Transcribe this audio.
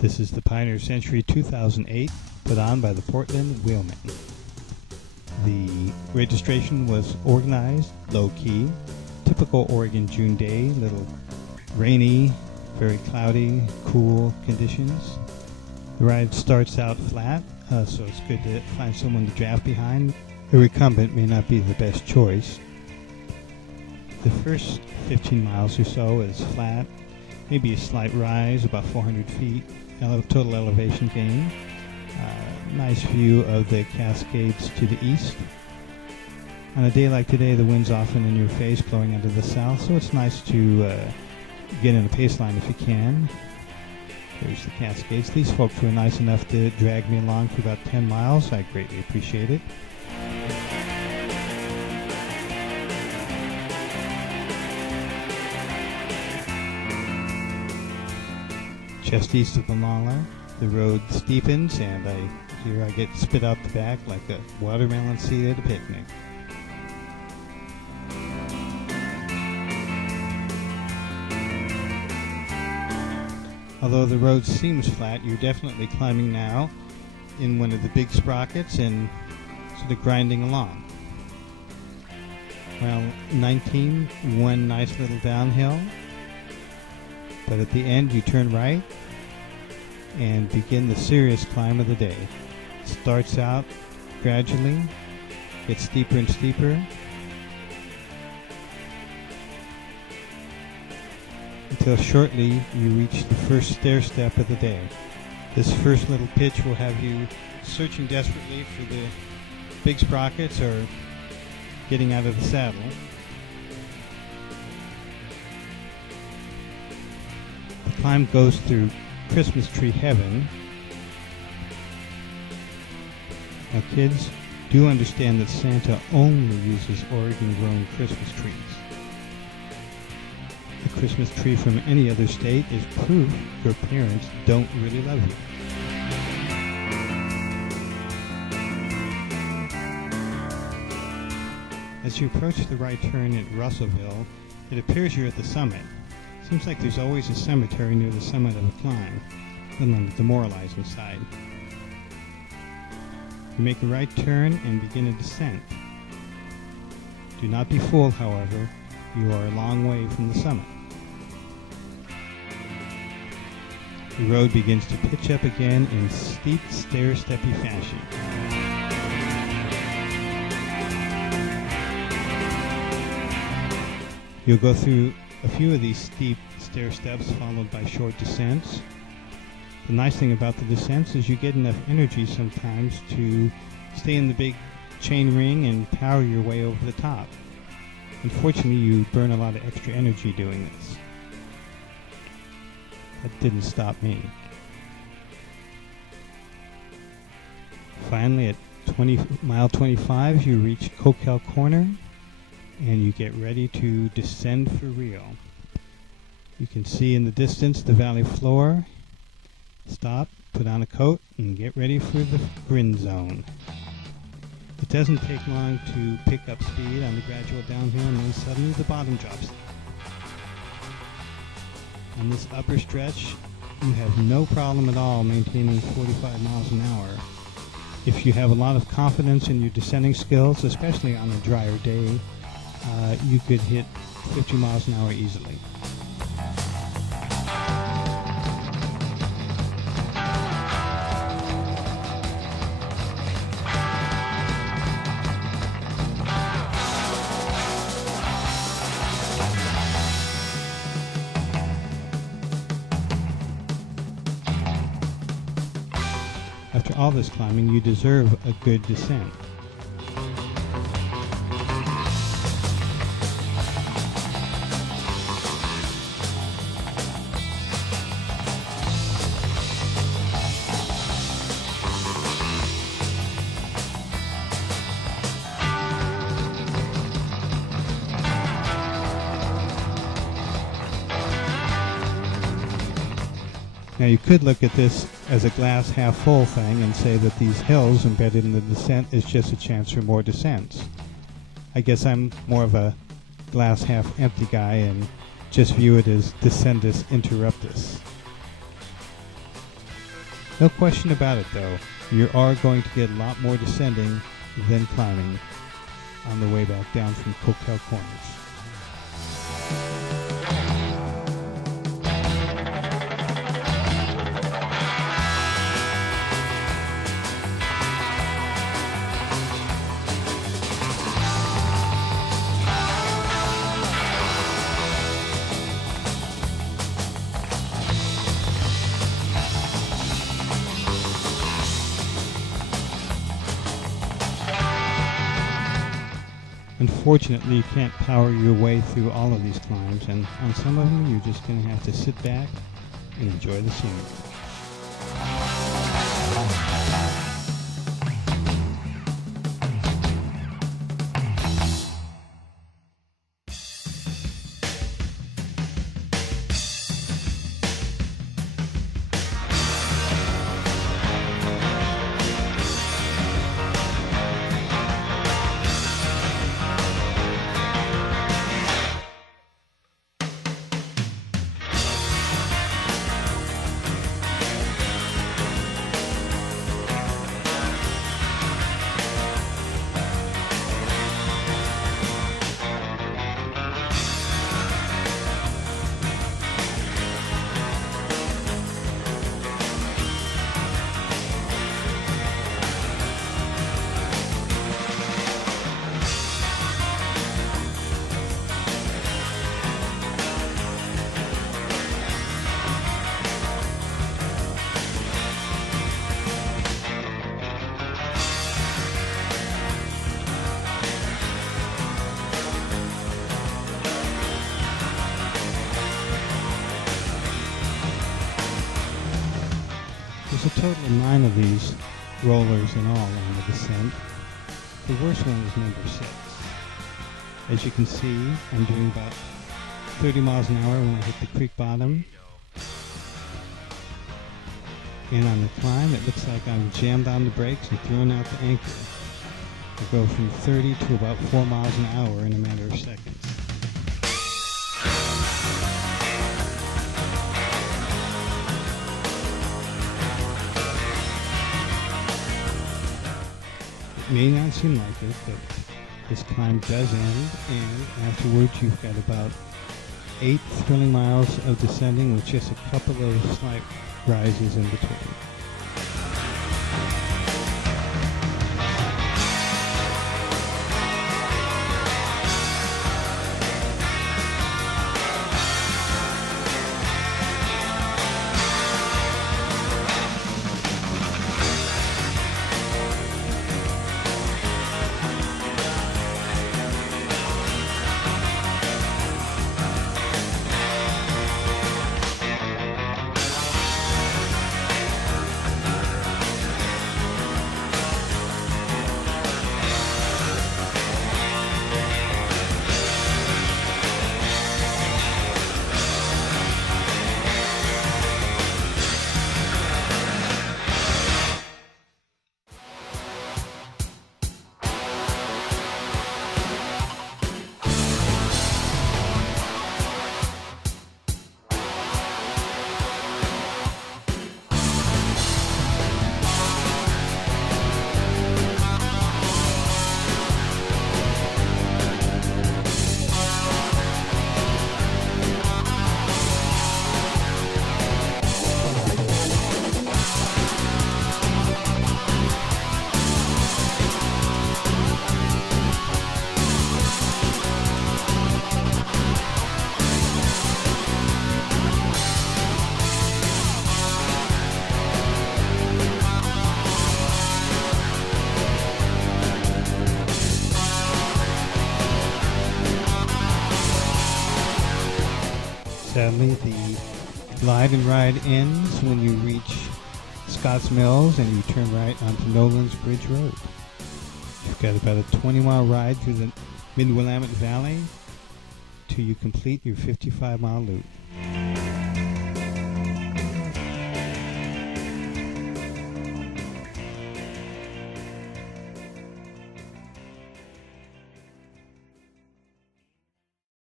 This is the Pioneer Century 2008, put on by the Portland Wheelmen. The registration was organized, low-key, typical Oregon June day, little rainy, very cloudy, cool conditions. The ride starts out flat, so it's good to find someone to draft behind. A recumbent may not be the best choice. The first 15 miles or so is flat, maybe a slight rise, about 400 feet, total elevation gain. Nice view of the Cascades to the east. On a day like today, the wind's often in your face, blowing out of the south, so it's nice to get in a pace line if you can. There's the Cascades. These folks were nice enough to drag me along for about 10 miles. I greatly appreciate it. Just east of the Lawler, the road steepens, and here I get spit out the back like a watermelon seed at a picnic. Although the road seems flat, you're definitely climbing now in one of the big sprockets and sort of grinding along. Well, 19, one nice little downhill, but at the end you turn right and begin the serious climb of the day. It starts out gradually, gets steeper and steeper, until shortly you reach the first stair step of the day. This first little pitch will have you searching desperately for the big sprockets or getting out of the saddle. The climb goes through Christmas tree heaven. Now kids, do understand that Santa only uses Oregon-grown Christmas trees. A Christmas tree from any other state is proof your parents don't really love you. As you approach the right turn at Russellville, it appears you're at the summit. Seems like there's always a cemetery near the summit of a climb, on the demoralizing side. You make a right turn and begin a descent. Do not be fooled, however, you are a long way from the summit. The road begins to pitch up again in steep, stair-steppy fashion. You'll go through a few of these steep stair steps followed by short descents. The nice thing about the descents is you get enough energy sometimes to stay in the big chain ring and power your way over the top. Unfortunately, you burn a lot of extra energy doing this. That didn't stop me. Finally, at mile 25, you reach Coquel Corner, and you get ready to descend for real. You can see in the distance the valley floor. Stop, put on a coat, and get ready for the grin zone. It doesn't take long to pick up speed on the gradual downhill, and then suddenly the bottom drops. On this upper stretch, you have no problem at all maintaining 45 miles an hour. If you have a lot of confidence in your descending skills, especially on a drier day, you could hit 50 miles an hour easily. After all this climbing, you deserve a good descent. Now you could look at this as a glass half full thing and say that these hills embedded in the descent is just a chance for more descents. I guess I'm more of a glass half empty guy and just view it as descendus interruptus. No question about it, though. You are going to get a lot more descending than climbing on the way back down from Coquel Corners. Unfortunately, you can't power your way through all of these climbs, and on some of them you're just going to have to sit back and enjoy the scenery. There's a total of 9 of these rollers in all on the descent. The worst one is number 6. As you can see, I'm doing about 30 miles an hour when I hit the creek bottom. And on the climb, it looks like I'm jammed on the brakes and throwing out the anchor. I go from 30 to about 4 miles an hour in a matter of seconds. It may not seem like it, but this climb does end, and afterwards you've got about 8 thrilling miles of descending with just a couple of slight rises in between. Sadly, the glide and ride ends when you reach Scotts Mills and you turn right onto Nolan's Bridge Road. You've got about a 20-mile ride through the Mid-Willamette Valley till you complete your 55-mile loop.